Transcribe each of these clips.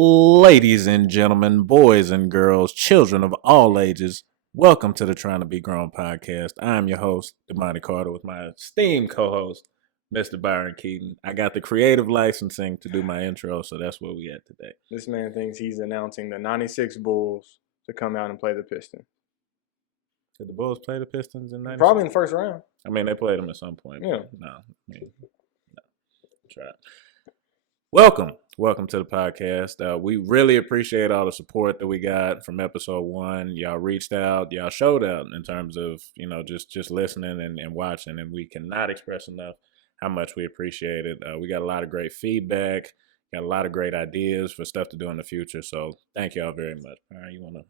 Ladies and gentlemen, boys and girls, children of all ages, welcome to the Trying to Be Grown podcast. I'm your host, Damani Carter, with my esteemed co-host, Mr. Byron Keaton. I got the creative licensing to do my intro, so that's where we at today. This man thinks he's announcing the 96 Bulls to come out and play the Pistons. Did the Bulls play the Pistons in 96? Probably in the first round. I mean, they played them at some point. Yeah. No. Try it. Welcome to the podcast. We really appreciate all the support that we got from episode 1. Y'all reached out, y'all showed out in terms of, just listening and watching, and we cannot express enough how much we appreciate it. We got a lot of great feedback, got a lot of great ideas for stuff to do in the future, so thank y'all very much. All right, you want to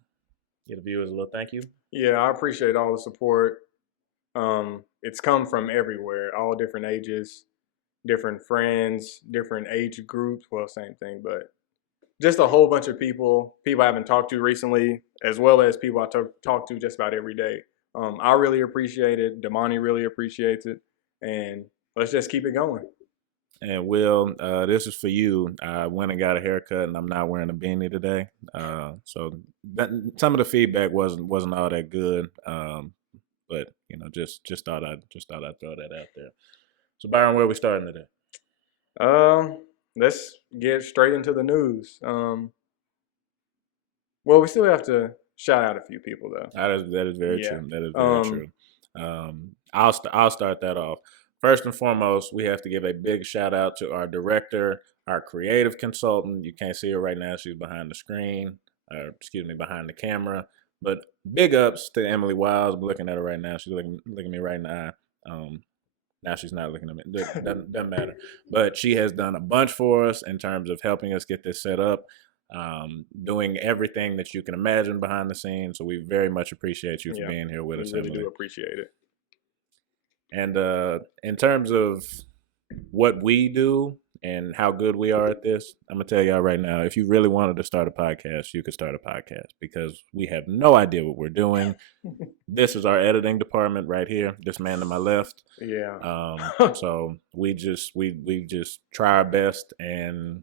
give the viewers a little thank you? Yeah, I appreciate all the support. It's come from everywhere, all different ages, different friends, different age groups. Well, same thing, but just a whole bunch of people I haven't talked to recently, as well as people I talk to just about every day. I really appreciate it. Damani really appreciates it. And let's just keep it going. And Will, this is for you. I went and got a haircut, and I'm not wearing a beanie today. So some of the feedback wasn't all that good. But just thought I'd throw that out there. So Byron, where are we starting today? Let's get straight into the news. Well, we still have to shout out a few people though. That is very true. That is very true. I'll start that off. First and foremost, we have to give a big shout out to our director, our creative consultant. You can't see her right now; she's behind the screen, behind the camera. But big ups to Emily Wiles. I'm looking at her right now. She's looking me right in the eye. Now she's not looking at me. Doesn't matter. But she has done a bunch for us in terms of helping us get this set up, doing everything that you can imagine behind the scenes. So we very much appreciate you for being here with us. We really do appreciate it. And in terms of what we do and how good we are at this, I'm going to tell y'all right now, if you really wanted to start a podcast, you could start a podcast because we have no idea what we're doing. This is our editing department right here, this man to my left. Yeah. So we just try our best, and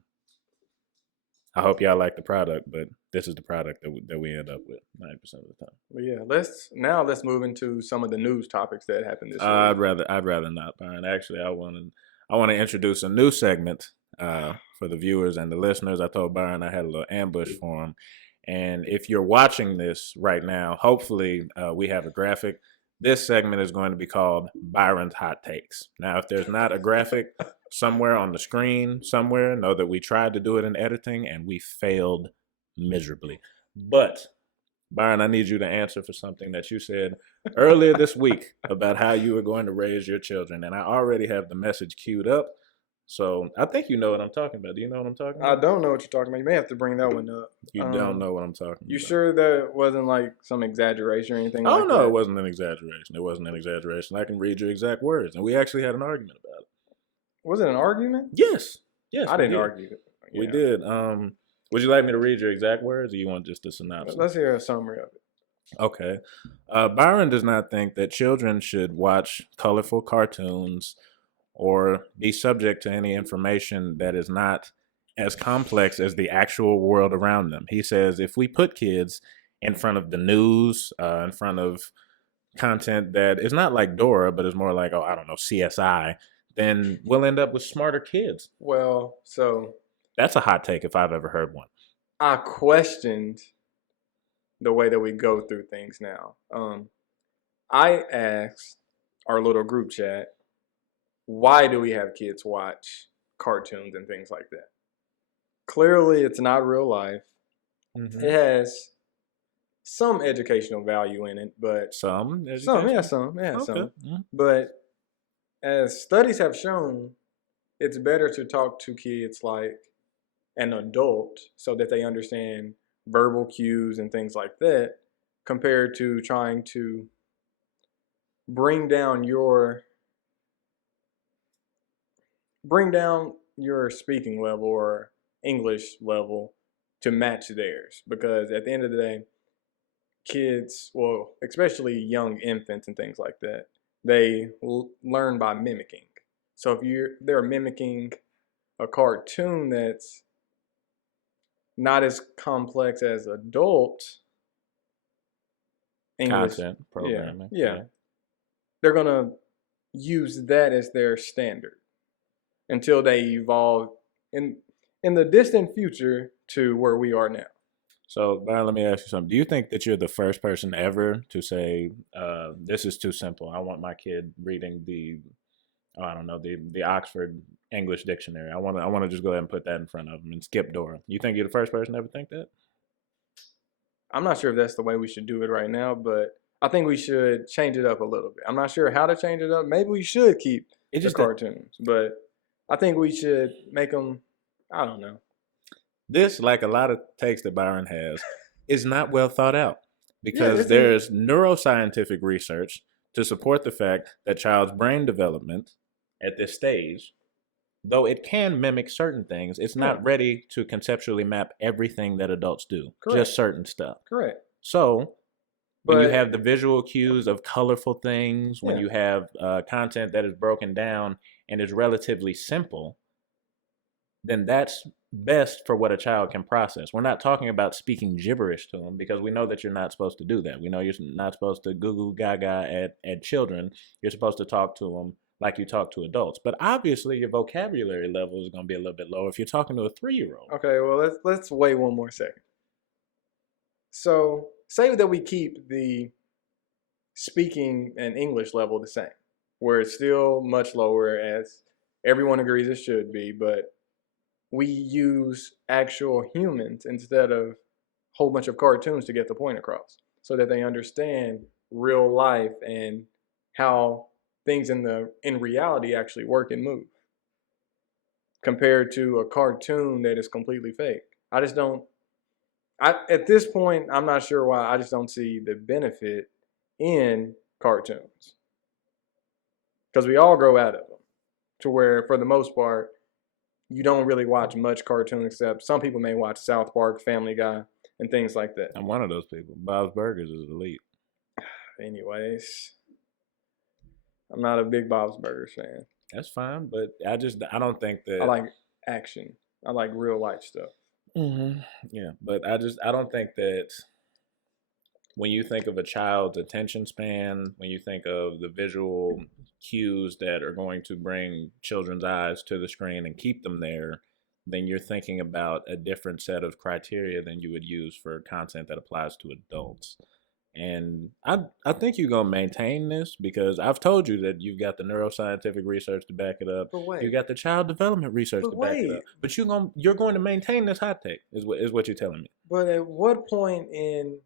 I hope y'all like the product, but this is the product that we end up with 90% of the time. But yeah, let's move into some of the news topics that happened this week. I'd rather not, Byron. Actually, I want to introduce a new segment for the viewers and the listeners. I told Byron I had a little ambush for him, and if you're watching this right now, hopefully we have a graphic. This segment is going to be called Byron's Hot Takes. Now, if there's not a graphic somewhere on the screen somewhere, know that we tried to do it in editing and we failed miserably. But Byron, I need you to answer for something that you said earlier this week about how you were going to raise your children. And I already have the message queued up. So I think you know what I'm talking about. Do you know what I'm talking about? I don't know what you're talking about. You may have to bring that one up. You don't know what I'm talking about. You sure that wasn't like some exaggeration or anything like that? Oh, no, it wasn't an exaggeration. It wasn't an exaggeration. I can read your exact words. And we actually had an argument about it. Was it an argument? Yes. I didn't argue. Yeah. We did. Would you like me to read your exact words, or you want just a synopsis? Let's hear a summary of it. Okay. Byron does not think that children should watch colorful cartoons or be subject to any information that is not as complex as the actual world around them. He says if we put kids in front of the news, in front of content that is not like Dora, but is more like, CSI, then we'll end up with smarter kids. Well, so that's a hot take if I've ever heard one. I questioned the way that we go through things now. I asked our little group chat, why do we have kids watch cartoons and things like that? Clearly, it's not real life. Mm-hmm. It has some educational value in it, but some. Mm-hmm. But as studies have shown, it's better to talk to kids like an adult so that they understand verbal cues and things like that, compared to trying to bring down your speaking level or English level to match theirs. Because at the end of the day, kids, well, especially young infants and things like that, they learn by mimicking. So if they're mimicking a cartoon that's not as complex as adult English. Content Yeah, programming. yeah. They're gonna use that as their standard until they evolve in the distant future to where we are now. So, Byron, let me ask you something. Do you think that you're the first person ever to say, this is too simple? I want my kid reading I don't know, the Oxford English Dictionary. I want to just go ahead and put that in front of them and skip Dora. You think you're the first person to ever think that? I'm not sure if that's the way we should do it right now, but I think we should change it up a little bit. I'm not sure how to change it up. Maybe we should keep It's the just that cartoons, but I think we should make them. I don't know. this, like a lot of takes that Byron has, is not well thought out Yeah, because this is there's neuroscientific research to support the fact that child's brain development at this stage, though it can mimic certain things, it's yeah, not ready to conceptually map everything that adults do, correct, just certain stuff. correct. So when you But have the visual cues of colorful things, when yeah, you have content that is broken down and is relatively simple, then that's best for what a child can process. We're not talking about speaking gibberish to them because we know that you're not supposed to do that. We know you're not supposed to goo goo gaga at children. You're supposed to talk to them like you talk to adults. But obviously, your vocabulary level is going to be a little bit lower if you're talking to a 3-year-old. okay. Well, let's wait one more second. So say that we keep the speaking and English level the same, where it's still much lower as everyone agrees it should be, but we use actual humans instead of a whole bunch of cartoons to get the point across so that they understand real life and how things in reality actually work and move compared to a cartoon that is completely fake. I just don't at this point I'm not sure why. I just don't see the benefit in cartoons because we all grow out of them to where for the most part you don't really watch much cartoon except some people may watch South Park, Family Guy, and things like that. I'm one of those people. Bob's Burgers is elite. Anyways, I'm not a big Bob's Burgers fan. That's fine, but I don't think that. I like action. I like real life stuff. Yeah, but I don't think that when you think of a child's attention span, when you think of the visual cues that are going to bring children's eyes to the screen and keep them there, then you're thinking about a different set of criteria than you would use for content that applies to adults. And I think you're gonna maintain this because I've told you that you've got the neuroscientific research to back it up. But You wait, got the child development research but to back it wait. up. But you're going to maintain this hot take is what you're telling me. But at what point in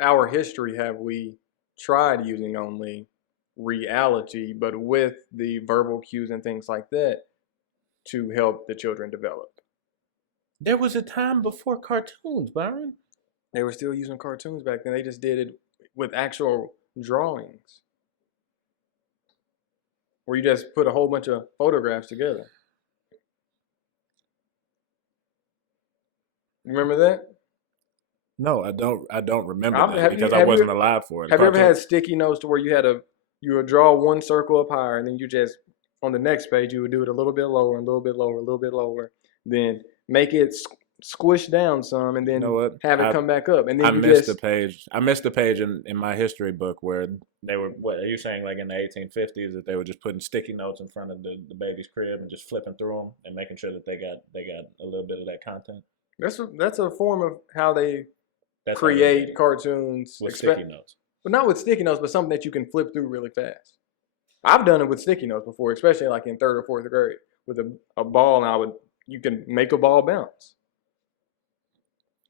our history have we tried using only reality, but with the verbal cues and things like that to help the children develop? There was a time before cartoons, Byron. They were still using cartoons back then. They just did it with actual drawings where you just put a whole bunch of photographs together. Remember that? No, I don't. I don't remember Have that you because I have wasn't you alive for it. have you ever Cartoon- had sticky notes to where you would draw one circle up higher and then you just on the next page you would do it a little bit lower, a little bit lower, a little bit lower, then make it squish down some and You then know what? have it come back up and then I you missed just the page. I missed the page in my history book where they were. What are you saying? Like in the 1850s, that they were just putting sticky notes in front of the baby's crib and just flipping through them and making sure that they got a little bit of that content. that's a form of how they That's how they did create it, cartoons, with sticky notes. but not with sticky notes, but something that you can flip through really fast. I've done it with sticky notes before, especially like in 3rd or 4th grade with a ball, and you can make a ball bounce.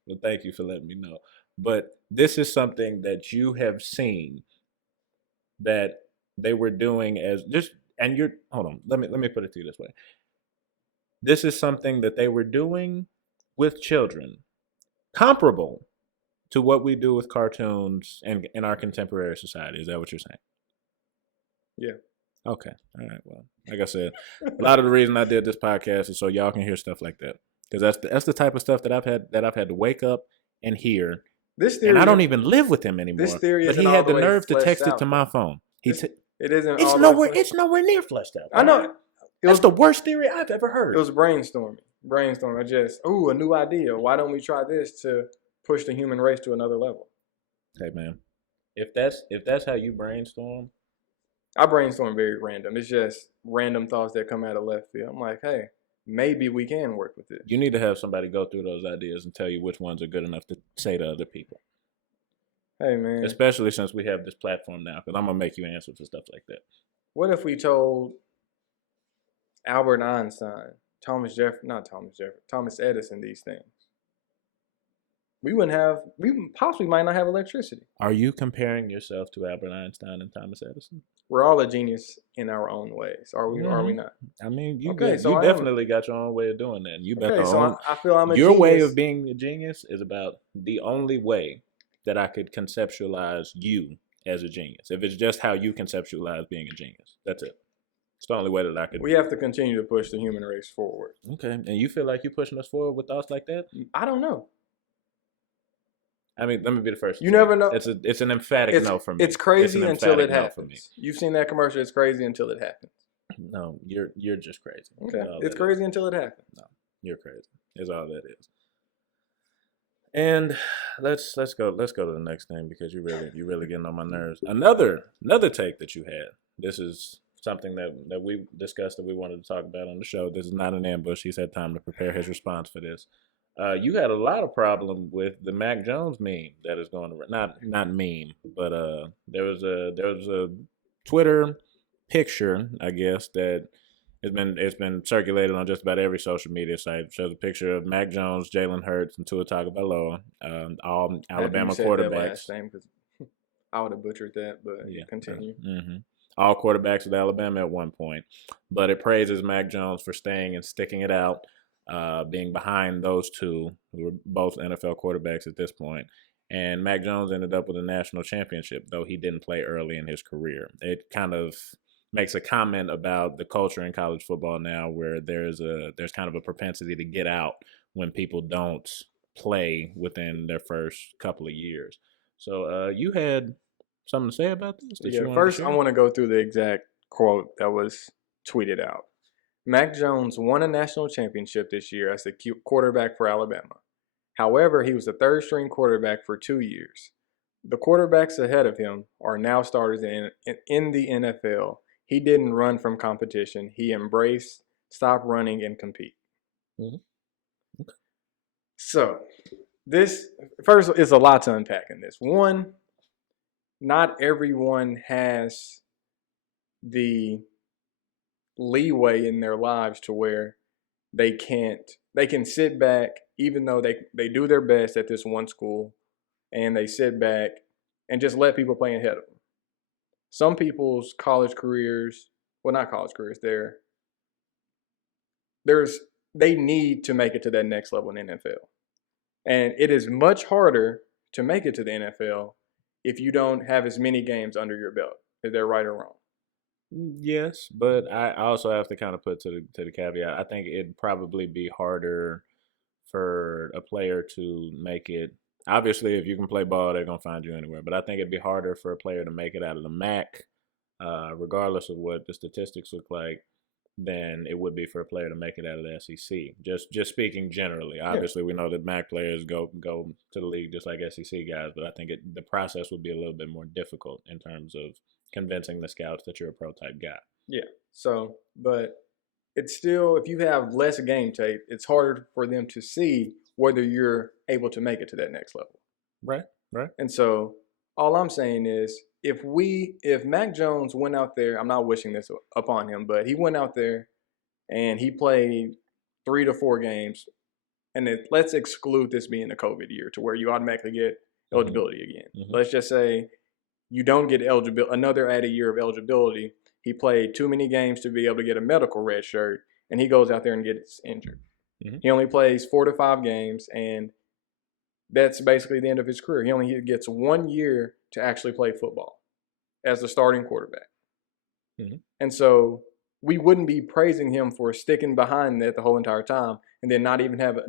Well, thank you for letting me know. But this is something that you have seen that they were doing as just and you're hold on. Let me put it to you this way. This is something that they were doing with children, comparable to what we do with cartoons in our contemporary society. Is that what you're saying? Yeah. Okay. All right. Well, like I said, a lot of the reason I did this podcast is so y'all can hear stuff like that. Because that's the type of stuff that I've had to wake up and hear. This theory, And I don't even live with him anymore. This theory but isn't he all had the the way nerve to fleshed text it out, to my phone. It isn't. It's all the way nowhere. fleshed- It's nowhere near fleshed out. I know. That's the worst theory I've ever heard. It was brainstorming. brainstorm. I just, a new idea. Why don't we try this to push the human race to another level? Hey man, if that's how you brainstorm, I brainstorm very random. It's just random thoughts that come out of left field. I'm like, hey, maybe we can work with this. you need to have somebody go through those ideas and tell you which ones are good enough to say to other people. Hey man, Especially since we have this platform now, because I'm gonna make you answer for stuff like that. what if we told Albert Einstein, Thomas Edison these things? We possibly might not have electricity. Are you comparing yourself to Albert Einstein and Thomas Edison? We're all a genius in our own ways. Are we? Are we not? I mean, Okay, so you I am. definitely got your own way of doing that. You bet Okay, the so own, I feel I'm a your genius. way of being a genius is about the only way that I could conceptualize you as a genius. If it's just how you conceptualize being a genius, that's it. It's the only way that I could. We have to continue to push the human race forward. Okay, and you feel like you're pushing us forward with thoughts like that? I don't know. I mean, let me be the first. You never know. It's an emphatic no for me. It's crazy an until it emphatic no for me. happens. You've seen that commercial. It's crazy until it happens. No, you're just crazy. Okay, That's all it's that crazy is. until it happens. No, you're crazy. Is all that is. And let's go to the next thing because you're really getting on my nerves. Another take that you had. This is something that we discussed that we wanted to talk about on the show. This is not an ambush. He's had time to prepare his response for this. You had a lot of problem with the Mac Jones meme that is going around. Not meme, but there was a Twitter picture, I guess, that it's been circulated on just about every social media site. It shows a picture of Mac Jones, Jalen Hurts, and Tua Tagovailoa, all Alabama quarterbacks. Because I would have butchered that, but Yeah. continue. Mm-hmm. All quarterbacks at Alabama at one point, but it praises Mac Jones for staying and sticking it out, being behind those two who were both NFL quarterbacks at this point. And Mac Jones ended up with a national championship, though he didn't play early in his career. It kind of makes a comment about the culture in college football now, where there's kind of a propensity to get out when people don't play within their first couple of years. So you had something to say about this? Yeah, first I want to go through the exact quote that was tweeted out. Mac Jones won a national championship this year as the quarterback for Alabama. However, he was the third string quarterback for 2 years. The quarterbacks ahead of him are now starters in the NFL. He didn't run from competition. He embraced, stop running, and compete. Mm-hmm. Okay. So, this first is a lot to unpack in this. One, not everyone has the leeway in their lives to where they can sit back, even though they do their best at this one school, and they sit back and just let people play ahead of them. Some people's college careers, well, not college careers, they need to make it to that next level in the NFL. And it is much harder to make it to the NFL if you don't have as many games under your belt. Is that right or wrong? Yes, but I also have to kind of put to the caveat. I think it'd probably be harder for a player to make it. Obviously, if you can play ball, they're gonna find you anywhere. But I think it'd be harder for a player to make it out of the MAC, regardless of what the statistics look like, than it would be for a player to make it out of the SEC. Just speaking generally. Obviously, we know that MAC players go to the league just like SEC guys, but I think the process would be a little bit more difficult in terms of convincing the scouts that you're a pro type guy. Yeah. So, but it's still, if you have less game tape, it's harder for them to see whether you're able to make it to that next level. Right. And so all I'm saying is if Mac Jones went out there, I'm not wishing this upon him, but he went out there and he played 3 to 4 games, and let's exclude this being a COVID year to where you automatically get eligibility again. Mm-hmm. Let's just say you don't get another added year of eligibility. He played too many games to be able to get a medical red shirt, and he goes out there and gets injured. Mm-hmm. He only plays 4 to 5 games, and that's basically the end of his career. He only gets 1 year to actually play football as the starting quarterback. Mm-hmm. And so we wouldn't be praising him for sticking behind that the whole entire time and then not even have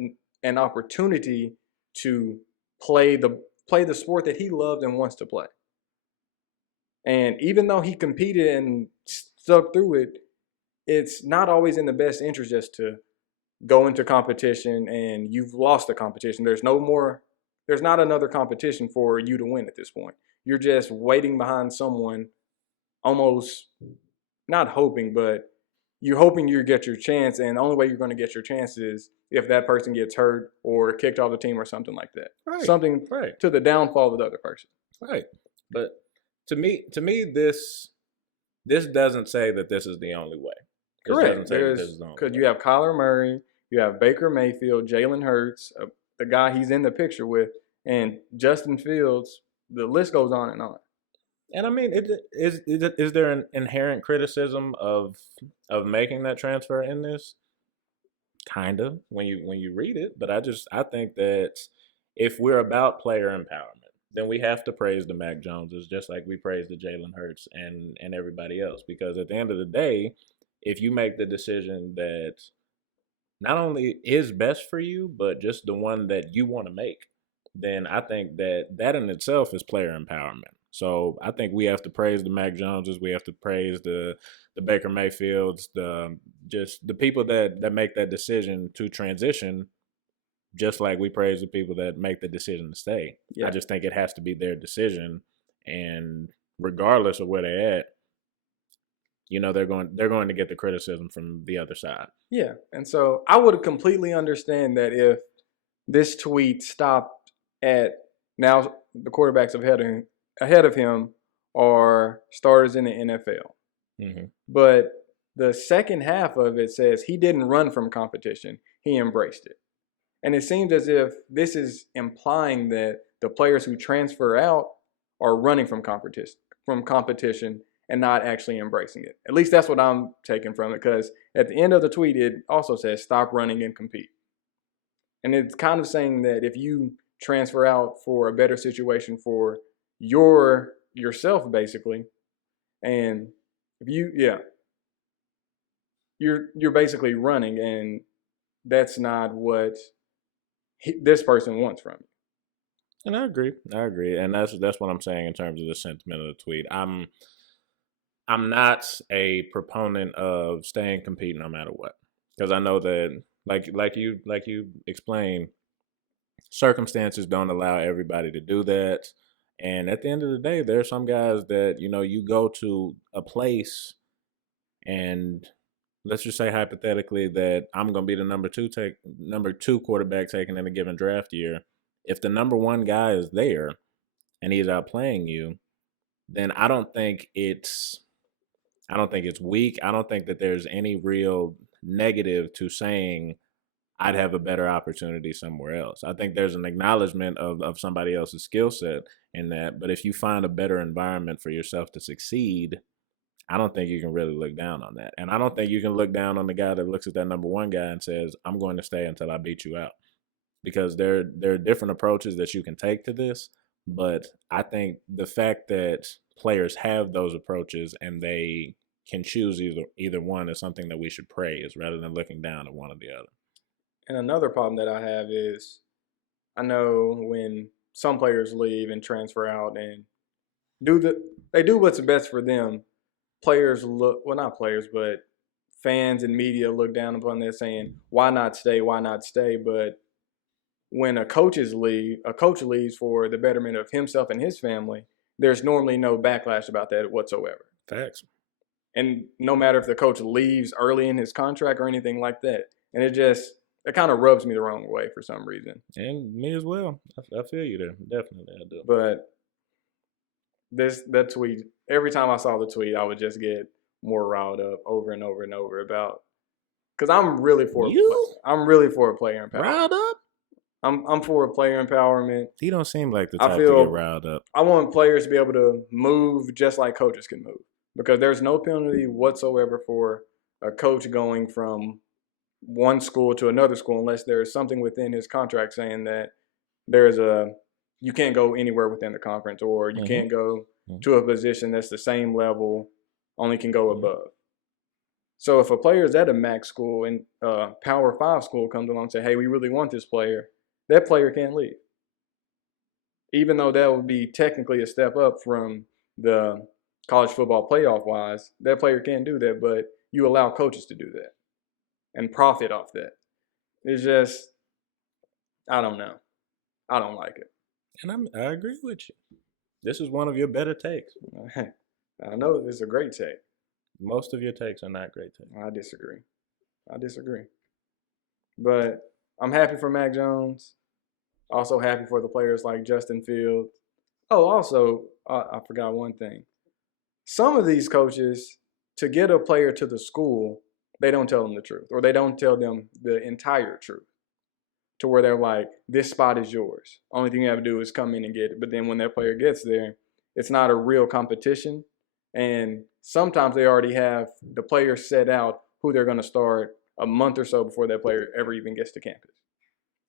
an opportunity to play the sport that he loved and wants to play. And even though he competed and stuck through it, it's not always in the best interest just to go into competition and you've lost the competition. There's not another competition for you to win at this point. You're just waiting behind someone, almost not hoping, but you're hoping you get your chance, and the only way you're going to get your chance is if that person gets hurt or kicked off the team or something like that. Right. Something Right. to the downfall of the other person. Right. But to me, this doesn't say that this is the only way. Correct. Because you have Kyler Murray, you have Baker Mayfield, Jalen Hurts, the guy he's in the picture with, and Justin Fields. The list goes on and on. And I mean, is there an inherent criticism of making that transfer in this? Kind of when you read it, but I think that if we're about player empowerment, then we have to praise the Mac Joneses just like we praise the Jalen Hurts and everybody else. Because at the end of the day, if you make the decision that not only is best for you, but just the one that you want to make, then I think that in itself is player empowerment. So I think we have to praise the Mac Joneses. We have to praise the Baker Mayfields, just the people that make that decision to transition, just like we praise the people that make the decision to stay. Yeah. I just think it has to be their decision, and regardless of where they're at, they're going to get the criticism from the other side. Yeah, and so I would completely understand that if this tweet stopped at now the quarterbacks ahead of him are starters in the NFL. Mm-hmm. But the second half of it says he didn't run from competition. He embraced it. And it seems as if this is implying that the players who transfer out are running from competition and not actually embracing it. At least that's what I'm taking from it, because at the end of the tweet, it also says stop running and compete. And it's kind of saying that if you transfer out for a better situation for yourself, basically, and if you're basically running, and that's not what this person wants from you. And I agree, and that's what I'm saying in terms of the sentiment of the tweet. I'm not a proponent of staying compete no matter what, because I know that like you explained, circumstances don't allow everybody to do that. And at the end of the day, there are some guys that, you go to a place, and let's just say hypothetically that I'm going to be the number two quarterback taken in a given draft year. If the number one guy is there and he's outplaying you, then I don't think it's weak. I don't think that there's any real negative to saying I'd have a better opportunity somewhere else. I think there's an acknowledgement of somebody else's skill set in that. But if you find a better environment for yourself to succeed, I don't think you can really look down on that. And I don't think you can look down on the guy that looks at that number one guy and says, I'm going to stay until I beat you out. Because there are different approaches that you can take to this. But I think the fact that players have those approaches and they can choose either one is something that we should praise rather than looking down at one or the other. And another problem that I have is I know when some players leave and transfer out and they do what's best for them, not players, but fans and media look down upon that saying, why not stay? Why not stay? But when a coach leaves for the betterment of himself and his family, there's normally no backlash about that whatsoever. Facts. And no matter if the coach leaves early in his contract or anything like that. And it kind of rubs me the wrong way for some reason. And me as well. I feel you there. Definitely, I do. But that tweet, every time I saw the tweet, I would just get more riled up over and over and over about, because I'm really for a player empowerment. Riled up? I'm for a player empowerment. He don't seem like the type to get riled up. I want players to be able to move just like coaches can move, because there's no penalty whatsoever for a coach going from one school to another school unless there's something within his contract saying that you can't go anywhere within the conference, or you can't go to a position that's the same level, only can go above. So if a player is at a MAC school and Power 5 school comes along and say, hey, we really want this player, that player can't leave. Even though that would be technically a step up from the college football playoff wise, that player can't do that, but you allow coaches to do that and profit off that. It's just, I don't know. I don't like it. And I agree with you. This is one of your better takes. I know it's a great take. Most of your takes are not great takes. I disagree. But I'm happy for Mac Jones. Also happy for the players like Justin Fields. Oh, also, I forgot one thing. Some of these coaches, to get a player to the school, they don't tell them the truth, or they don't tell them the entire truth, to where they're like, this spot is yours. Only thing you have to do is come in and get it. But then when that player gets there, it's not a real competition. And sometimes they already have the players set out who they're going to start a month or so before that player ever even gets to campus.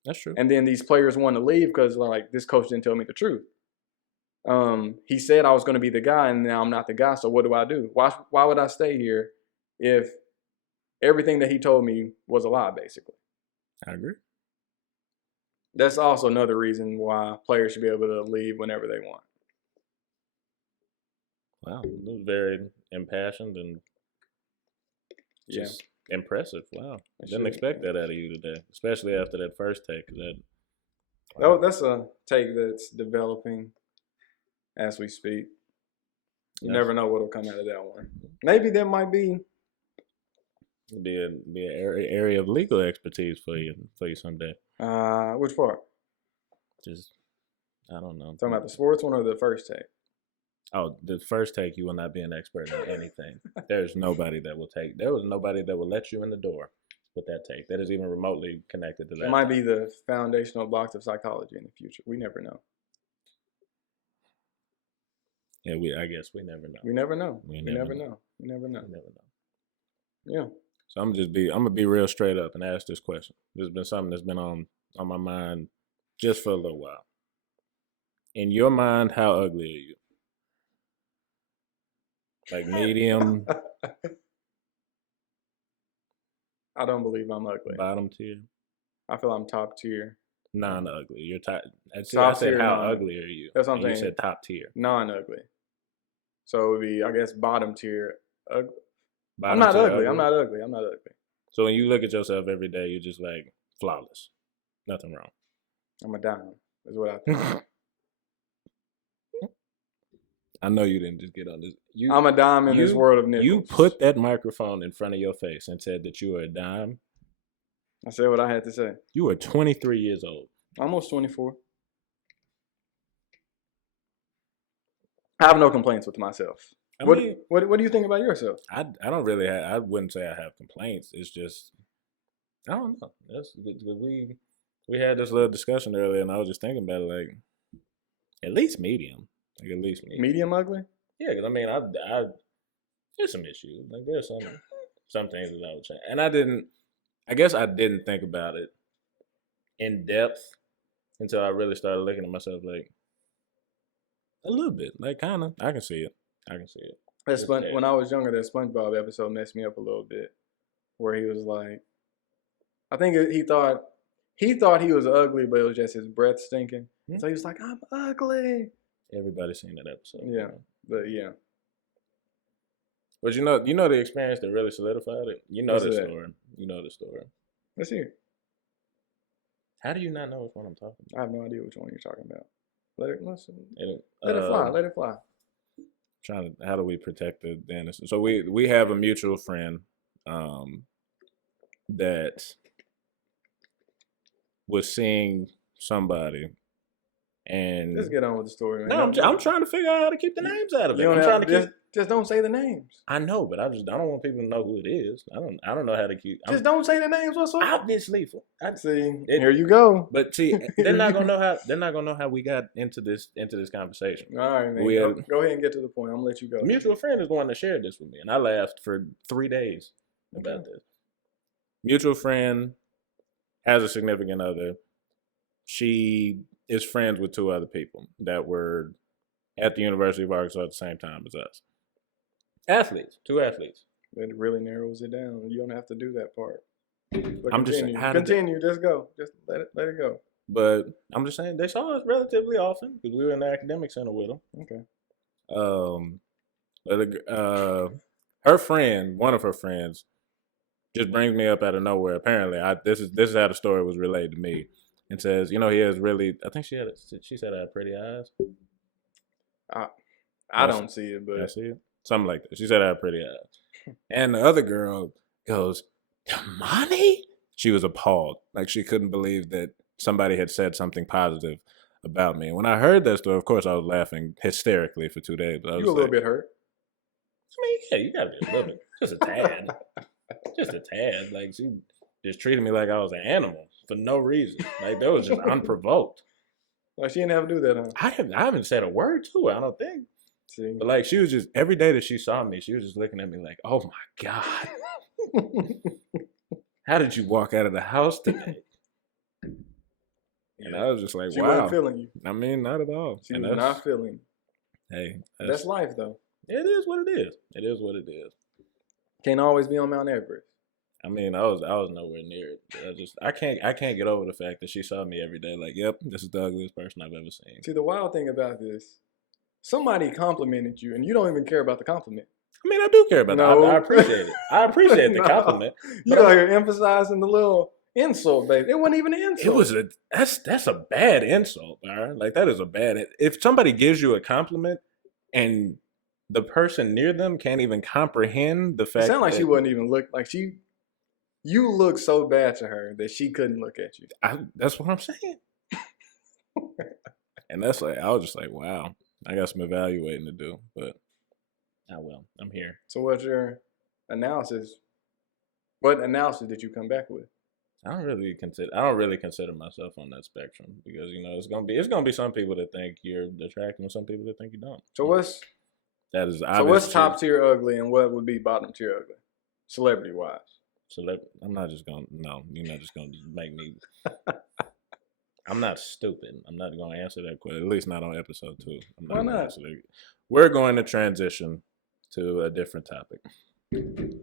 That's true. And then these players want to leave because, like, this coach didn't tell me the truth. He said I was going to be the guy, and now I'm not the guy. So what do? Why would I stay here if everything that he told me was a lie, basically? I agree. That's also another reason why players should be able to leave whenever they want. Wow, that was very impassioned and just impressive. Wow, I didn't expect that out of you today, especially after that first take. That's a take that's developing as we speak. You never know what'll come out of that one. Maybe there might be an area of legal expertise for you someday. Which part? Just, I don't know. Talking about the sports one or the first take? Oh, the first take, you will not be an expert in anything. There was nobody that will let you in the door with that take. That is even remotely connected to that. It might be the foundational blocks of psychology in the future. We never know. Yeah, I guess we never know. We never know. We never know. Yeah. So I'm gonna be real straight up and ask this question. This has been something that's been on my mind just for a little while. In your mind, how ugly are you? Like medium? I don't believe I'm ugly. Bottom tier? I feel I'm top tier. Non-ugly. You're top. I said tier, how ugly are you? That's what I'm saying. You said top tier. Non-ugly. So it would be, I guess, bottom tier. Bottom I'm not tier ugly. I'm not ugly. So when you look at yourself every day, you're just like flawless. Nothing wrong. I'm a diamond, is what I think. I know you didn't just get on this. I'm a dime in this world of nickels. You put that microphone in front of your face and said that you were a dime. I said what I had to say. You were 23 years old. Almost 24. I have no complaints with myself. What do you think about yourself? I don't really have, I wouldn't say I have complaints. It's just, I don't know. We had this little discussion earlier, and I was just thinking about it, like, at least medium. Like, at least medium. Medium ugly? Yeah, because I mean, there's some issues. Like, there's some things that I would change. And I guess I didn't think about it in depth until I really started looking at myself like, a little bit. Like, kind of. I can see it. When I was younger, that SpongeBob episode messed me up a little bit, where he was like, I think he thought he was ugly, but it was just his breath stinking. Mm-hmm. So he was like, I'm ugly. Everybody's seen that episode. Yeah, but yeah. But you know the experience that really solidified it? You know the story. You know the story. Let's hear it. How do you not know which one I'm talking about? I have no idea which one you're talking about. Let it fly. Let it fly. How do we protect the innocent? So we have a mutual friend that was seeing somebody, and let's get on with the story, man. No, I'm trying to figure out how to keep the names out of it. Just don't say the names. I know, but I don't want people to know who it is. I don't know how to keep. Just don't say the names whatsoever. Obviously, here you go. But see, they're not gonna know how. They're not gonna know how we got into this conversation. All right, man. Go ahead and get to the point. I'm gonna let you go. Mutual friend is the one that shared this with me, and I laughed for 3 days about this. Mutual friend has a significant other. She is friends with 2 other people that were at the University of Arkansas at the same time as us. 2 athletes. It really narrows it down. You don't have to do that part. But I'm just saying, continue. Just go. Just let it go. But I'm just saying they saw us relatively often because we were in the academic center with them. Okay. Her friend, one of her friends, just brings me up out of nowhere. Apparently, this is how the story was relayed to me, and says, he has really. I think she said I had pretty eyes. I don't see it, I but see it. Something like that. She said I had pretty eyes, and the other girl goes, Damani? She was appalled. Like she couldn't believe that somebody had said something positive about me. And when I heard that story, of course, I was laughing hysterically for 2 days. But I was you a little like, bit hurt. I mean, yeah, you gotta be a little bit, just a tad, just a tad. Like she just treated me like I was an animal for no reason. Like that was just unprovoked. Like she didn't have to do that, huh? I haven't said a word to her. I don't think. See, But like she was just every day that she saw me, she was just looking at me like, "Oh my god, how did you walk out of the house today?" And I was just like, she "Wow." wasn't feeling you. I mean, not at all. She And was not feeling you. Hey, That's life, though. it is what it is. It is what it is. Can't always be on Mount Everest. I mean, I was nowhere near it. I can't get over the fact that she saw me every day. Like, yep, this is the ugliest person I've ever seen. See, the wild thing about this, somebody complimented you, and you don't even care about the compliment. I mean, I do care about No. that. I appreciate it. I appreciate the No. compliment. You but know, you're emphasizing the little insult, baby. It wasn't even an insult. It was that's a bad insult, Byron. Like that is a bad. If somebody gives you a compliment and the person near them can't even comprehend the It fact, sounded like that she wouldn't even look like she. You look so bad to her that she couldn't look at you. that's what I'm saying. And that's like I was just like, wow, I got some evaluating to do, but well, I'm here. So, what's your analysis? What analysis did you come back with? I don't really consider myself on that spectrum because it's gonna be some people that think you're attractive and some people that think you don't. So what's Obviously top tier ugly and what would be bottom tier ugly, celebrity wise? I'm not just gonna you're not just gonna make me. I'm not stupid. I'm not gonna answer that question. At least not on episode 2. I'm Why not? We're going to transition to a different topic.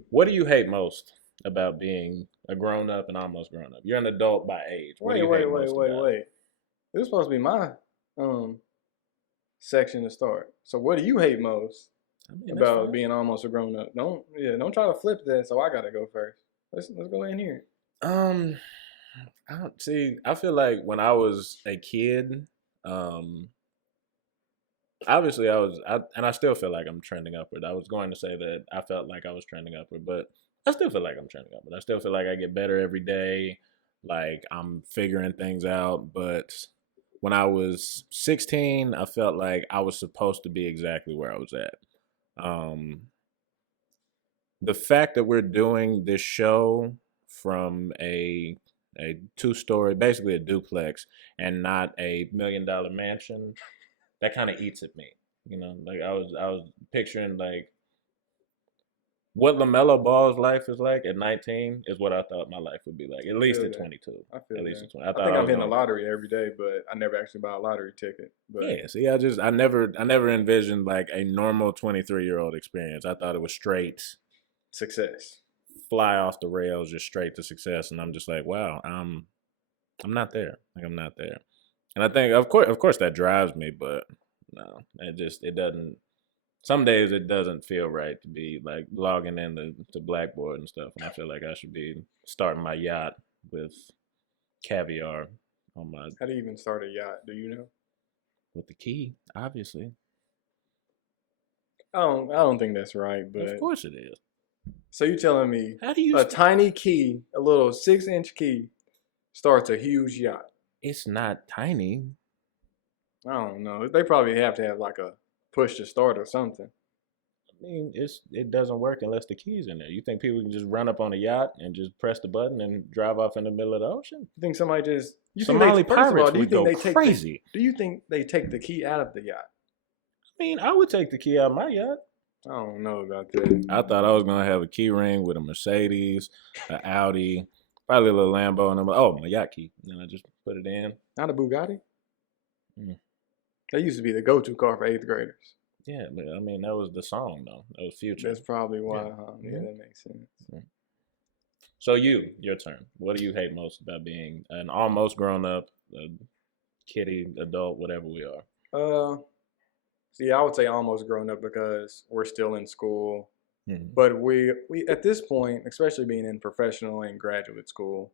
What do you hate most about being a grown up and almost grown up? You're an adult by age. What do you hate most about it? This is supposed to be my section to start. So what do you hate most about being almost a grown up? Don't try to flip that. So I gotta go first. Let's go in here. I feel like when I was a kid, obviously I still feel like I'm trending upward. I was going to say that I felt like I was trending upward, but I still feel like I'm trending upward. I still feel like I get better every day. Like I'm figuring things out. But when I was 16, I felt like I was supposed to be exactly where I was at. The fact that we're doing this show from a 2-story, basically a duplex, and not a $1 million mansion, that kind of eats at me. Like I was picturing like what LaMelo Ball's life is like at 19 is what I thought my life would be like, at least at 22. I feel at least that. at 20. I think I'm hitting the lottery every day, but I never actually buy a lottery ticket. But yeah, see, I never envisioned like a normal 23-year-old experience. I thought it was straight success, fly off the rails, just straight to success, and I'm just like, wow, I'm not there. Like I'm not there. And I think of course that drives me, but no, it doesn't. Some days it doesn't feel right to be like logging into Blackboard and stuff, and I feel like I should be starting my yacht with caviar on my. How do you even start a yacht? Do you know? With the key, obviously. I don't think that's right, but of course it is. So you telling me how do you tiny key, a little 6-inch key, starts a huge yacht? It's not tiny. I don't know. They probably have to have like a push to start or something. I mean, it doesn't work unless the key's in there. You think people can just run up on a yacht and just press the button and drive off in the middle of the ocean? You think somebody just Somali pirates would go crazy. Do you think they take the key out of the yacht? I mean, I would take the key out of my yacht. I don't know about that. I thought I was gonna have a key ring with a Mercedes, an Audi, probably a little Lambo, and my yacht key. And I just put it in. Not a Bugatti. That used to be the go-to car for 8th graders. Yeah, but I mean that was the song though. That was Future. That's probably why. Yeah, that makes sense. Yeah. So your turn. What do you hate most about being an almost grown up, kitty, adult, whatever we are? See, I would say almost grown up because we're still in school. Mhm. But we at this point, especially being in professional and graduate school,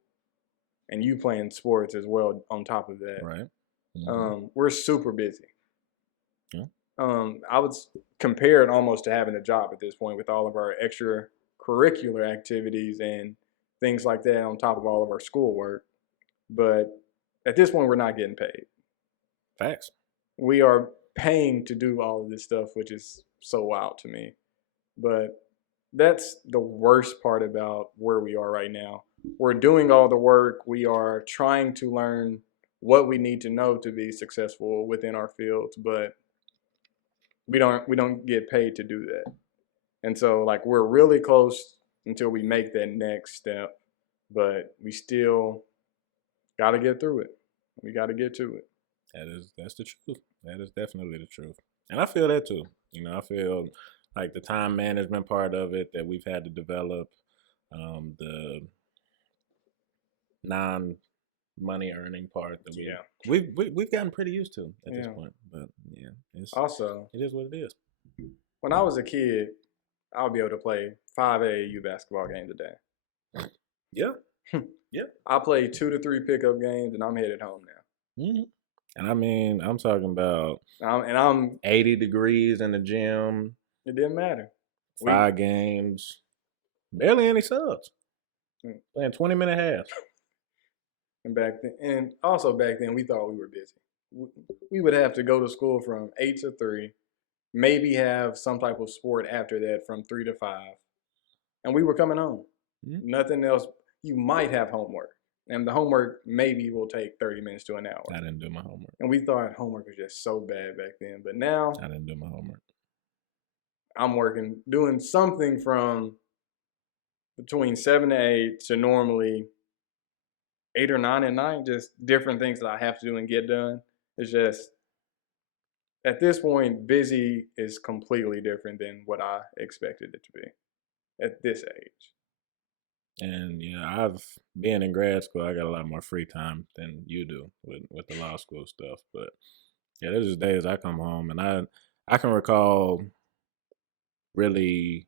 and you playing sports as well on top of that, Right. Mhm. we're super busy. Yeah. I would compare it almost to having a job at this point with all of our extracurricular activities and things like that on top of all of our schoolwork. But at this point, we're not getting paid. Facts. We are paying to do all of this stuff, which is so wild to me. But that's the worst part about where we are right now. We're doing all the work. We are trying to learn what we need to know to be successful within our fields, but we don't get paid to do that. And so like we're really close until we make that next step, but we still got to get through it. We got to get to it. That's the truth. That is definitely the truth. And I feel that too. I feel like the time management part of it that we've had to develop, the non money earning part that Yeah. we've gotten pretty used to at this Yeah. point. But yeah, Also, it is what it is. when I was a kid, I would be able to play 5 AAU basketball games a day. Yeah. Yeah. I play 2 to 3 pickup games, and I'm headed home now. Hmm. And I mean, I'm talking about I'm 80 degrees in the gym, it didn't matter. We 5 games, barely any subs, Mm. playing 20-minute halves. and back then, and also back then, we thought we were busy. We would have to go to school from 8 to 3, maybe have some type of sport after that from 3 to 5, and we were coming home. Mhm. Nothing else. You might have homework, and the homework maybe will take 30 minutes to an hour. I didn't do my homework. And we thought homework was just so bad back then. But now I didn't do my homework. I'm working, doing something from between 7 to 8 to normally 8 or 9 at night, just different things that I have to do and get done. It's just at this point, busy is completely different than what I expected it to be at this age. And I've been in grad school. I got a lot more free time than you do with the law school stuff. But yeah, there's just days I come home and I can recall really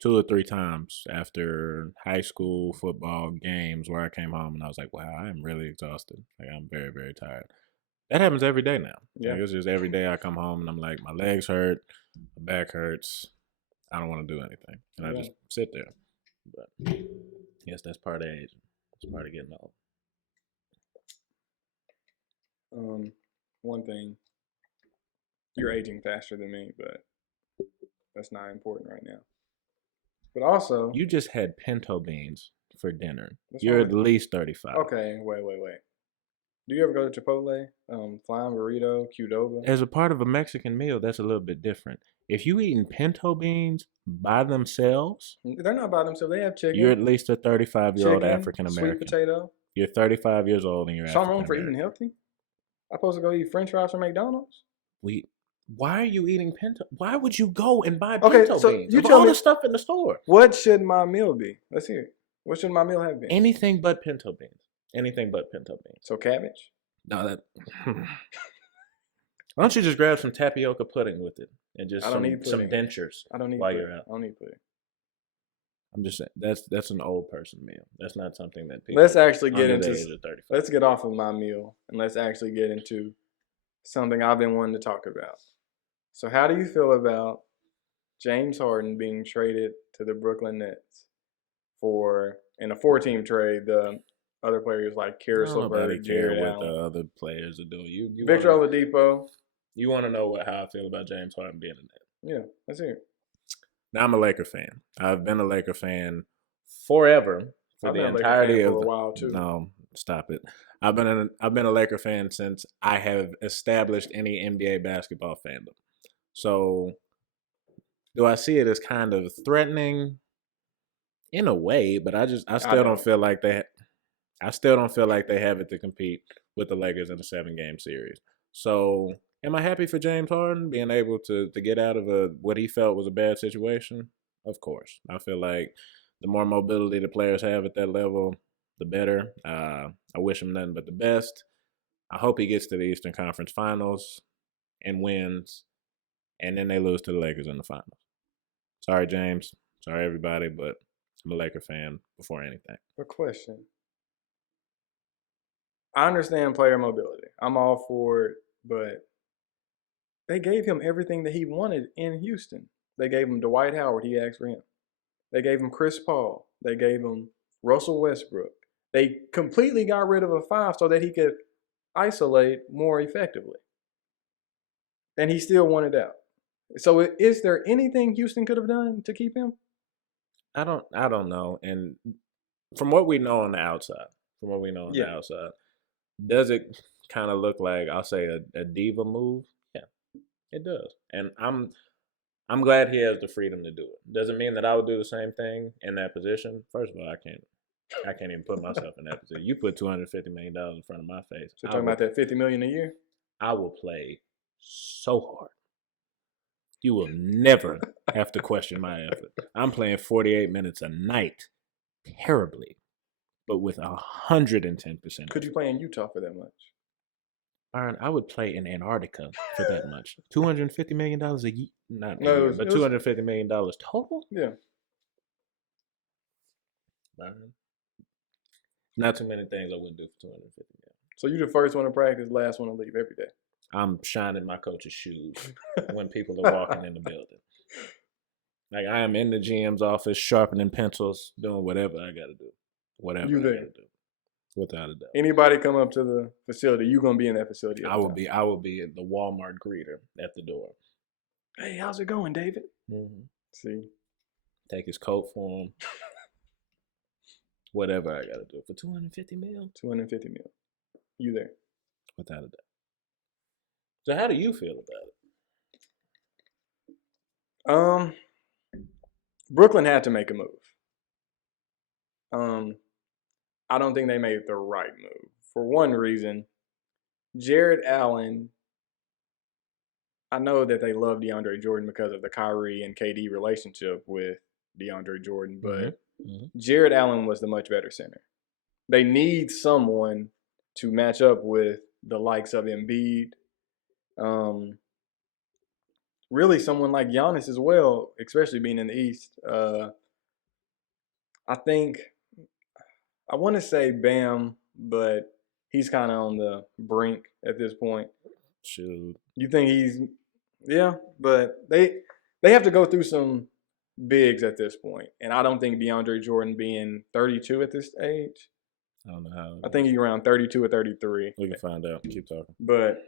2 or 3 times after high school football games where I came home and I was like, wow, I'm really exhausted. Like I'm very, very tired. That happens every day now. Yeah. Like, it's just every day I come home and I'm like, my legs hurt, my back hurts. I don't want to do anything. And I Yeah. just sit there. But yes, that's part of age. It's part of getting old. One thing, you're aging faster than me, but that's not important right now. But also, You just had pinto beans for dinner. That's You're fine. at least 35. okay, wait. Do you ever go to Chipotle? Flying Burrito, Qdoba? As a part of a Mexican meal, that's a little bit different. If you eating pinto beans by themselves, They're not by themselves. They have chicken. you're at least a 35-year-old chicken, African sweet American. potato. You're 35 years old and you're So I'm African wrong for eating American. healthy? I'm supposed to go eat French fries from McDonald's? Why are you eating pinto? Why would you go and buy Okay, pinto so beans? you Of tell all me- the stuff in the store, What should my meal be? Let's hear it. What should my meal have been? anything but pinto beans. Anything but pinto beans. So cabbage? No, that. Why don't you just grab some tapioca pudding with it and just I don't some need pudding. dentures I don't need while pudding. you're out? I don't need pudding. I'm just saying that's an old person meal. That's not something that people. Let's actually get under the into. age of 35. Let's get off of my meal and let's actually get into something I've been wanting to talk about. So, how do you feel about James Harden being traded to the Brooklyn Nets in a 4-team trade? The other players like Karis Nobody LeVert, care Jared what the Allen, other players are doing. You Victor wanna, Oladipo. you want to know how I feel about James Harden being a Net? Yeah, let's hear it. Now I'm a Laker fan. I've been a Laker fan forever for I've the been a Laker entirety fan of for a while too. No, stop it. I've been a Laker fan since I have established any NBA basketball fandom. So, do I see it as kind of threatening? In a way, but I still don't feel like they. I still don't feel like they have it to compete with the Lakers in a 7-game series. So, am I happy for James Harden being able to get out of what he felt was a bad situation? Of course. I feel like the more mobility the players have at that level, the better. I wish him nothing but the best. I hope he gets to the Eastern Conference Finals and wins, and then they lose to the Lakers in the finals. Sorry, James. Sorry, everybody, but I'm a Laker fan before anything. A question. I understand player mobility. I'm all for it, but they gave him everything that he wanted in Houston. They gave him Dwight Howard. He asked for him. They gave him Chris Paul. They gave him Russell Westbrook. They completely got rid of a 5 so that he could isolate more effectively. And he still wanted out. So is there anything Houston could have done to keep him? I don't know. And from what we know on the outside, does it kind of look like, I'll say, a diva move? Yeah, it does. And I'm glad he has the freedom to do it. Doesn't mean that I would do the same thing in that position. First of all, I can't even put myself in that position. You put $250 million in front of my face. So talking about that $50 million a year? I will play so hard. You will never have to question my effort. I'm playing 48 minutes a night, terribly, but with 110%. Could you play in Utah for that much? Byron, I would play in Antarctica for that much. $250 million a year, but $250 million total. Yeah. Byron, not too many things I wouldn't do for $250 million. So you're the first one to practice, last one to leave every day. I'm shining my coach's shoes when people are walking in the building. Like, I am in the GM's office, sharpening pencils, doing whatever I got to do. Whatever I got to do. Without a doubt. Anybody come up to the facility, you're going to be in that facility. I will be at the Walmart greeter at the door. Hey, how's it going, David? Mm-hmm. See? Take his coat for him. Whatever I got to do. For $250 million? $250 million. You there. Without a doubt. So how do you feel about it? Brooklyn had to make a move. I don't think they made the right move. For one reason, Jared Allen, I know that they love DeAndre Jordan because of the Kyrie and KD relationship with DeAndre Jordan, but Jared Allen was the much better center. They need someone to match up with the likes of Embiid. Really someone like Giannis as well, especially being in the East. I want to say Bam, but he's kind of on the brink at this point. Shoot. You think he's – yeah, but they have to go through some bigs at this point. And I don't think DeAndre Jordan being 32 at this age. I don't know how. I think he's around 32 or 33. We can find out. Keep talking. But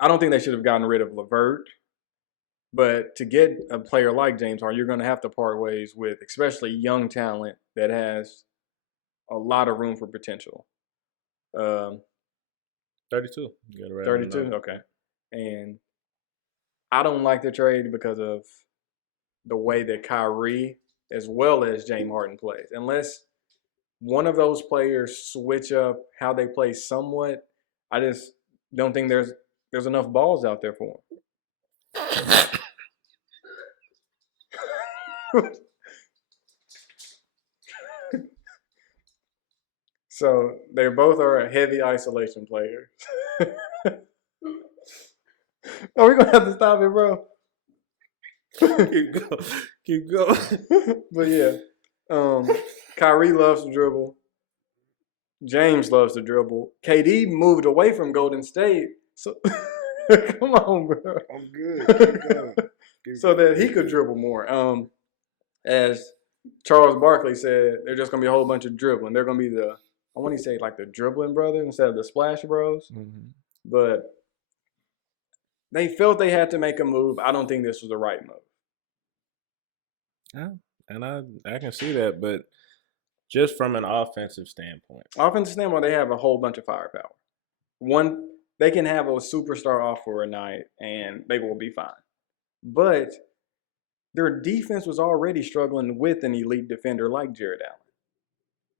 I don't think they should have gotten rid of LeVert. But to get a player like James Harden, you're going to have to part ways with especially young talent that has a lot of room for potential. 32. You got it right. 32? Okay. And I don't like the trade because of the way that Kyrie as well as James Harden plays. Unless one of those players switch up how they play somewhat, I just don't think there's enough balls out there for them. So they both are heavy isolation players. Are we gonna have to stop it, bro? Keep going. But yeah, Kyrie loves to dribble. James loves to dribble. KD moved away from Golden State, so come on, bro. I'm good. Keep going. So that he could dribble more. As Charles Barkley said, they're just gonna be a whole bunch of dribbling. They're gonna be I want to say like the dribbling brothers instead of the splash bros. Mm-hmm. But they felt they had to make a move. I don't think this was the right move. Yeah, and I can see that, but just from an offensive standpoint. They have a whole bunch of firepower. One, they can have a superstar off for a night and they will be fine. But their defense was already struggling with an elite defender like Jared Allen.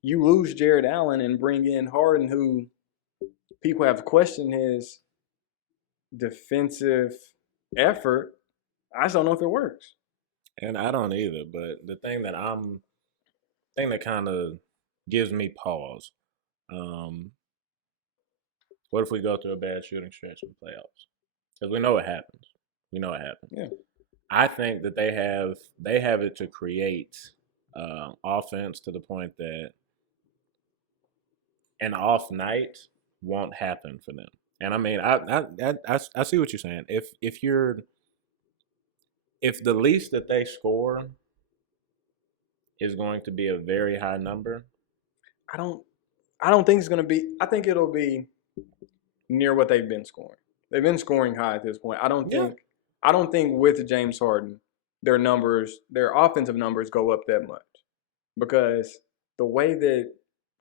You lose Jared Allen and bring in Harden, who people have questioned his defensive effort. I just don't know if it works. And I don't either. But the thing that kind of gives me pause. What if we go through a bad shooting stretch in the playoffs? Because we know it happens. Yeah. I think that they have it to create offense to the point that an off night won't happen for them. And I mean, I see what you're saying. If the least that they score is going to be a very high number, I don't think it's gonna be. I think it'll be near what they've been scoring. They've been scoring high at this point. yeah, I don't think with James Harden, their offensive numbers go up that much because the way that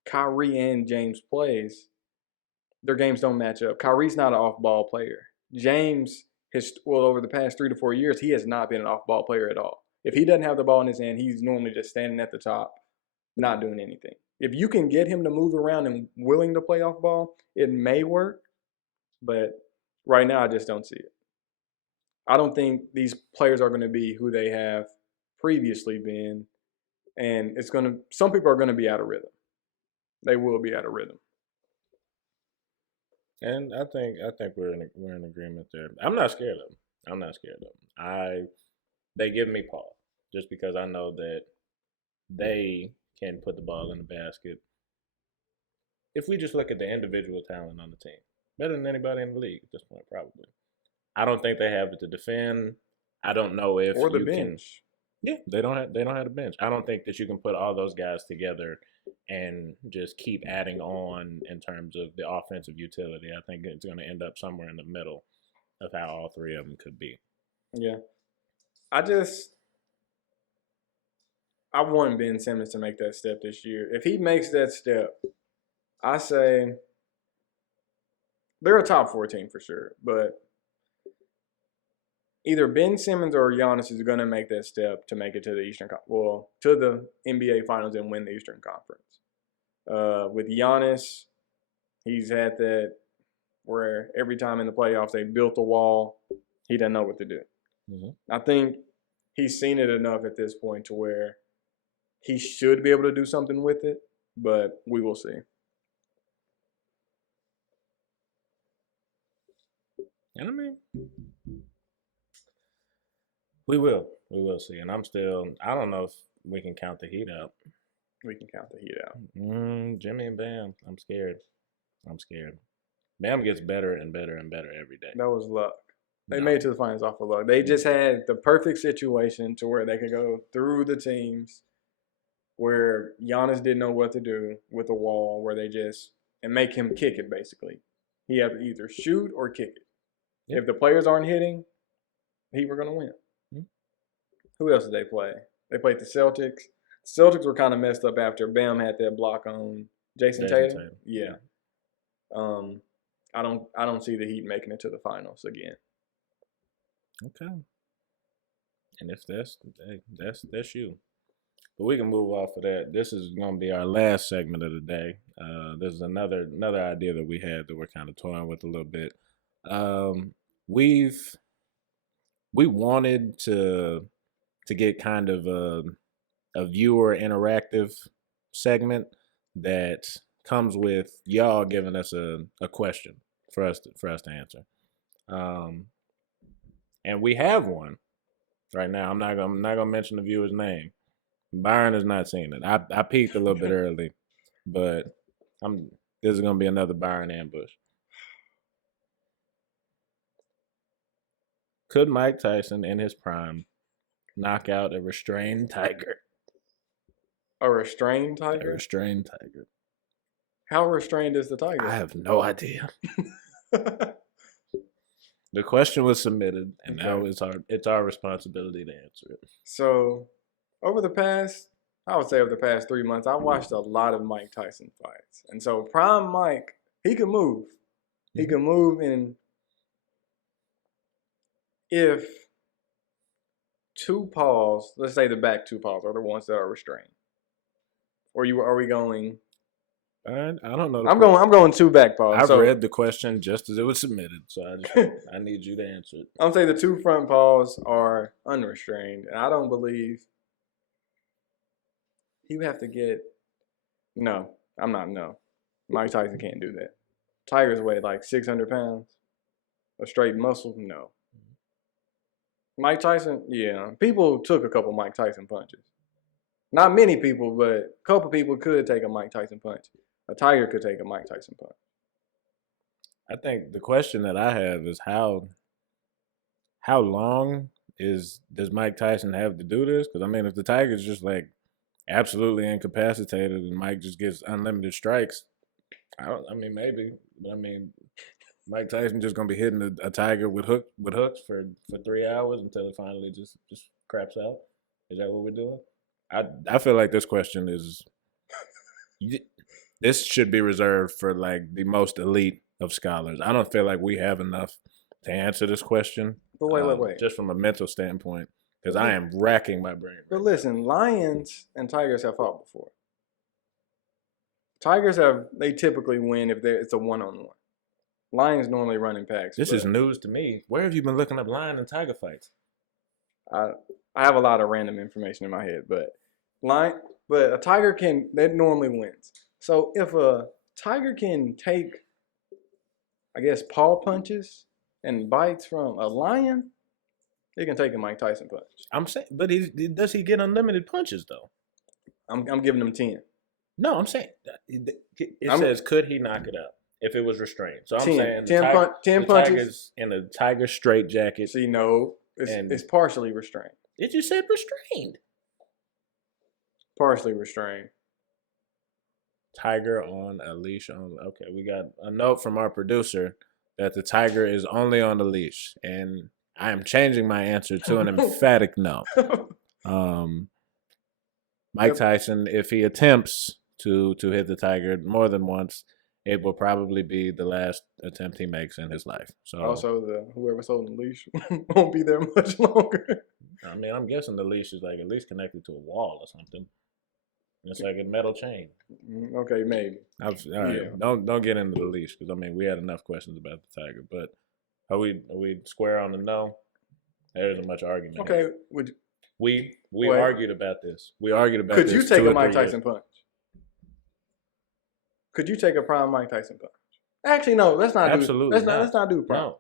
Kyrie and James plays, their games don't match up. Kyrie's not an off-ball player. James over the past 3 to 4 years, he has not been an off-ball player at all. If he doesn't have the ball in his hand, he's normally just standing at the top, not doing anything. If you can get him to move around and willing to play off ball, it may work. But right now, I just don't see it. I don't think these players are going to be who they have previously been, and some people are going to be out of rhythm. They will be out of rhythm. and I think we're in agreement there. I'm not scared of them. I'm not scared of them. They give me pause just because I know that they can put the ball in the basket. If we just look at the individual talent on the team, better than anybody in the league at this point, probably. I don't think they have it to defend. I don't know if Or the you can. bench. Yeah, they don't have a bench. I don't think that you can put all those guys together and just keep adding on in terms of the offensive utility. I think it's going to end up somewhere in the middle of how all three of them could be. Yeah. I want Ben Simmons to make that step this year. If he makes that step, I say they're a top 4 team for sure. But either Ben Simmons or Giannis is going to make that step to make it to the to the NBA Finals and win the Eastern Conference. With Giannis, he's had that where every time in the playoffs they built a wall, he doesn't know what to do. Mm-hmm. I think he's seen it enough at this point to where he should be able to do something with it, but we will see. And I mean, we will see. And I don't know if we can count the Heat out. We can count the Heat out. Jimmy and Bam, I'm scared. Bam gets better and better and better every day. That was luck. They made it to the finals off of luck. They just had the perfect situation to where they could go through the teams where Giannis didn't know what to do with a wall where and make him kick it basically. He had to either shoot or kick it. Yeah. If the players aren't hitting, Heat were going to win. Mm-hmm. Who else did they play? They played the Celtics. The Celtics were kind of messed up after Bam had that block on Jason Tatum. Yeah. I don't see the Heat making it to the finals again. Okay. And if that's you. But we can move off of that. This is going to be our last segment of the day. This is another idea that we had that we're kind of toying with a little bit. We wanted to get kind of a viewer interactive segment that comes with y'all giving us a question for us to answer. And we have one right now. I'm not gonna mention the viewer's name. Byron has not seen it. I peeked a little bit early, but this is gonna be another Byron ambush. Could Mike Tyson in his prime knock out a restrained tiger? A restrained tiger? A restrained tiger. How restrained is the tiger? I have no idea. The question was submitted, and now it's our responsibility to answer it. So, over the past 3 months, I watched a lot of Mike Tyson fights. And so, prime Mike, he can move. Mm-hmm. He can move, and if 2 paws, let's say the back 2 paws are the ones that are restrained. Or are we going? I don't know. I'm going 2 back paws. I've read the question just as it was submitted, so I need you to answer it. I'm saying the 2 front paws are unrestrained, and I don't believe he would have to get. No, I'm not. No, Mike Tyson can't do that. Tiger's weigh like 600 pounds, a straight muscle. No. Mike Tyson, yeah. People took a couple Mike Tyson punches. Not many people, but a couple people could take a Mike Tyson punch. A tiger could take a Mike Tyson punch. I think the question that I have is how long does Mike Tyson have to do this? Because I mean, if the Tiger's just like absolutely incapacitated and Mike just gets unlimited strikes, I mean, maybe, but I mean, Mike Tyson just gonna be hitting a tiger with hooks for 3 hours until it finally just craps out. Is that what we're doing? I feel like this question is this should be reserved for like the most elite of scholars. I don't feel like we have enough to answer this question. But wait. Just from a mental standpoint, because I am racking my brain. But listen, lions and tigers have fought before. Tigers they typically win if it's a one-on-one. Lions normally run in packs. This is news to me. Where have you been looking up lion and tiger fights? I have a lot of random information in my head, but a tiger that normally wins. So if a tiger can take, I guess, paw punches and bites from a lion, he can take a Mike Tyson punch. I'm saying, but does he get unlimited punches though? I'm giving him 10. No, I'm saying it says could he knock it out if it was restrained. So I'm 10. saying 10 punches Tiger's in a tiger straight jacket. See, no, it's partially restrained. It just said restrained. Partially restrained. Tiger on a leash on. Okay, we got a note from our producer that the tiger is only on the leash, and I am changing my answer to an emphatic no. Mike Tyson, if he attempts to hit the tiger more than once, it will probably be the last attempt he makes in his life. So also, whoever's holding the leash won't be there much longer. I mean, I'm guessing the leash is like at least connected to a wall or something. It's like a metal chain. Okay, maybe. All right, yeah. Don't get into the leash because I mean we had enough questions about the tiger, but are we square on the no? There isn't much argument. Okay, here. We argued about this. We argued about. Could you take a Mike Tyson punch? Could you take a prime Mike Tyson punch? Actually, no. Let's not do. Let's not do prime. No.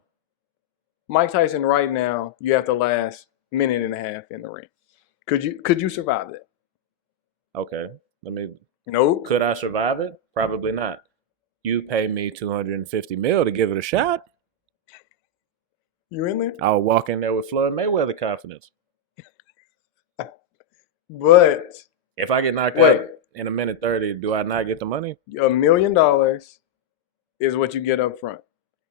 Mike Tyson right now, you have to last minute and a half in the ring. Could you survive that? Okay, let me. Nope. Could I survive it? Probably not. You pay me $250 million to give it a shot. You in there? I'll walk in there with Floyd Mayweather confidence. But if I get knocked out in a minute 30, do I not get the money? $1 million is what you get up front.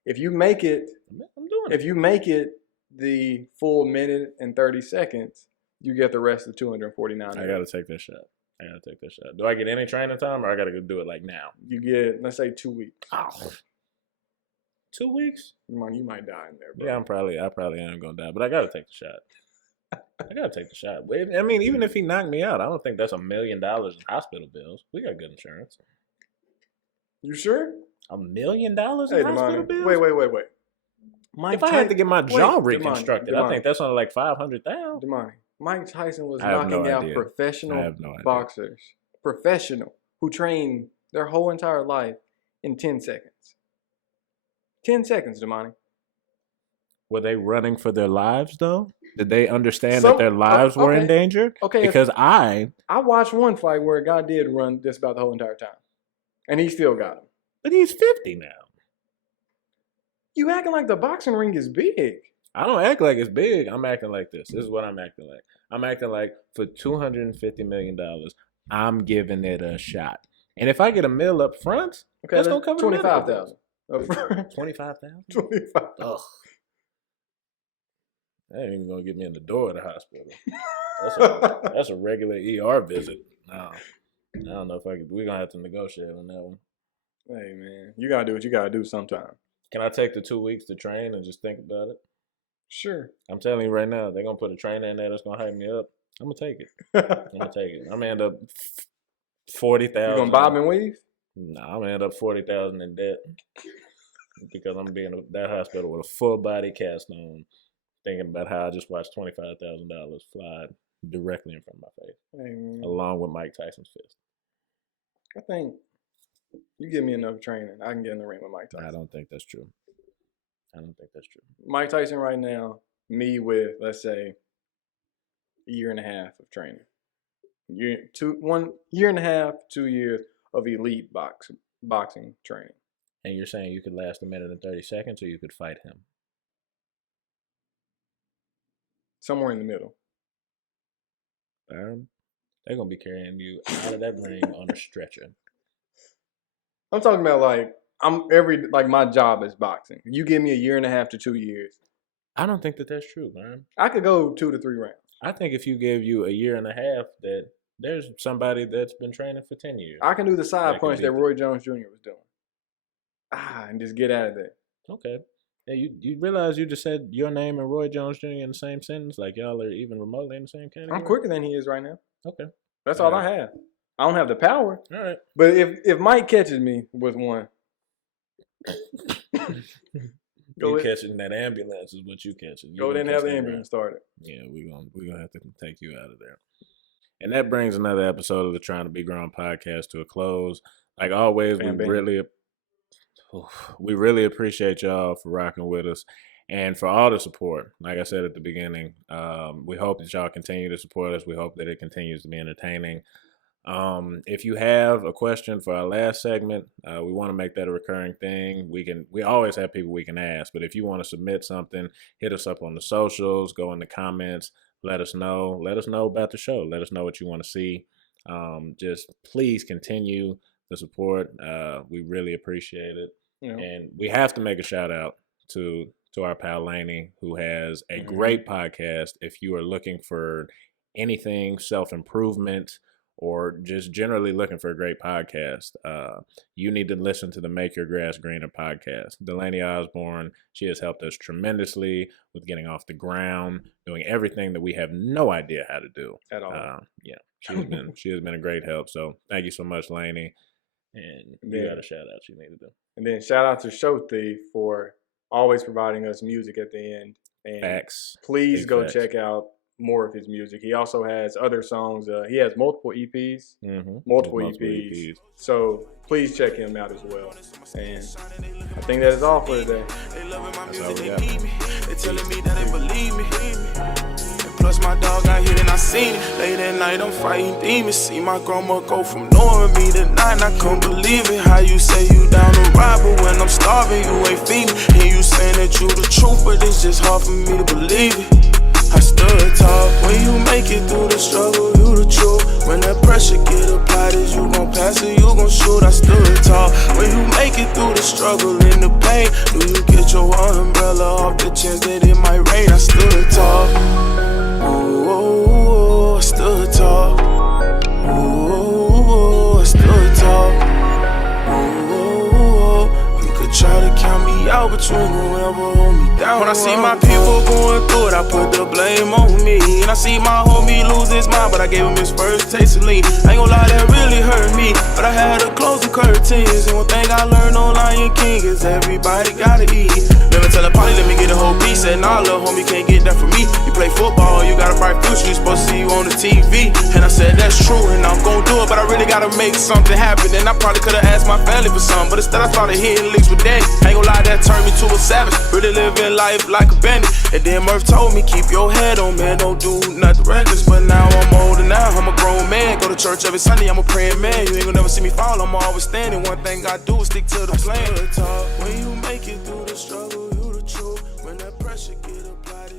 If you make it, I'm doing it. If you make it the full minute and 30 seconds, you get the rest of 249. I gotta take this shot. Do I get any training time, or I gotta go do it like now? You get, let's say, 2 weeks. Oh. 2 weeks? You might die in there, bro. Yeah, I probably am gonna die, but I gotta take the shot. I gotta take the shot. I mean, even if he knocked me out, I don't think that's $1 million in hospital bills. We got good insurance. You sure? $1 million in hospital bills? Wait. If I had to get my jaw reconstructed, I think that's only like $500,000. Damani, Mike Tyson was knocking out professional boxers, who train their whole entire life in 10 seconds. 10 seconds, Damani. Were they running for their lives, though? Did they understand that their lives were in danger? Okay. Because I watched one fight where a guy did run just about the whole entire time. And he still got him. But he's 50 now. You acting like the boxing ring is big. I don't act like it's big. I'm acting like this. This is what I'm acting like. I'm acting like for $250 million, I'm giving it a shot. And if I get $1 million up front, that's gonna cover $25,000. $25,000? $25,000. Ugh. That ain't even gonna get me in the door of the hospital. That's a regular ER visit. No, I don't know if I could. We're gonna have to negotiate on that one. Hey man, you gotta do what you gotta do sometime. Can I take the 2 weeks to train and just think about it? Sure. I'm telling you right now, they're gonna put a trainer in there that's gonna hype me up. I'm gonna take it. I'm gonna end up 40,000. You gonna bob and weave? No, I'm gonna end up 40,000 in debt because I'm being at that hospital with a full body cast on, thinking about how I just watched $25,000 fly directly in front of my face, along with Mike Tyson's fist. I think you give me enough training, I can get in the ring with Mike Tyson. I don't think that's true. Mike Tyson right now me with, let's say, a year and a half of training. 1 year and a half, 2 years of elite boxing training. And you're saying you could last a minute and 30 seconds, or you could fight him? Somewhere in the middle. Byron, they're gonna be carrying you out of that ring on a stretcher. I'm talking about like my job is boxing. You give me a year and a half to 2 years. I don't think that's true, Byron. I could go 2 to 3 rounds. I think if you give you a year and a half, that there's somebody that's been training for 10 years. I can do the side That could punch beat that them. Roy Jones Jr. was doing. And just get out of there. Okay. Yeah, you realize you just said your name and Roy Jones Jr. in the same sentence? Like y'all are even remotely in the same category? I'm quicker than he is right now. Okay. That's all I have. I don't have the power. All right. But if Mike catches me with one, You catching that ambulance is what you catching. go there and have the ambulance started. Yeah, we're gonna have to take you out of there. And that brings another episode of the Trying to Be Grown podcast to a close. Like always, we really appreciate y'all for rocking with us and for all the support. Like I said at the beginning, we hope that y'all continue to support us. We hope that it continues to be entertaining. If you have a question for our last segment, we want to make that a recurring thing. We always have people we can ask, but if you want to submit something, hit us up on the socials, go in the comments, let us know about the show. Let us know what you want to see. Just please continue the support. We really appreciate it. Yeah. And we have to make a shout out to our pal Laney, who has a great podcast. If you are looking for anything self-improvement or just generally looking for a great podcast, you need to listen to the Make Your Grass Greener podcast. Delaney Osborne, she has helped us tremendously with getting off the ground, doing everything that we have no idea how to do. At all. Yeah, she has been a great help. So thank you so much, Laney. And you got a shout out you need to do. And then shout out to Show Thief for always providing us music at the end. And Facts. please Big go facts. check out more of his music. He also has other songs. He has multiple EPs. Mm-hmm. Multiple EPs. So please check him out as well. And I think that is all for today. That's all we got. They telling me that they believe me. Plus my dog out here and I seen it. Late at night I'm fighting demons. See my grandma go from knowing me to nine. I couldn't believe it. How you say you down to ride, but when I'm starving you ain't feed me. And you saying that you the truth, but it's just hard for me to believe it. I stood tall. When you make it through the struggle, you the truth. When that pressure get applied, is you gon' pass or you gon' shoot. I stood tall. When you make it through the struggle and the pain, do you get your umbrella off the chance that it might rain? I stood tall. Ooh, I stood tall. Ooh, I stood tall. Ooh, you could try to count me out, but you ain't gon' ever hold me down. When I see my people going through it, I put the blame on me. And I see my homie lose his mind, but I gave him his first taste of lean. I ain't gon' lie, that really hurt me, but I had to close the curtains. And one thing I learned on Lion King is everybody gotta eat. Never tell a party, let me get a whole piece. Said, nah, little homie, can't get that from me. You play football, you got a bright future, you supposed to see you on the TV. And I said, that's true, and I'm gon' do it, but I really gotta make something happen. And I probably could've asked my family for something, but instead I started hitting licks with daddy. I ain't gon' lie, that turned me to a savage. Really living life like a bandit. And then Murph told me, keep your head on, man, don't do nothing reckless. But now I'm older now, I'm a grown man. Go to church every Sunday, I'm a praying man. You ain't gon' never see me fall, I'm always standing. One thing I do is stick to the plan. When you make it through the struggle, you the truth. When that pressure get applied,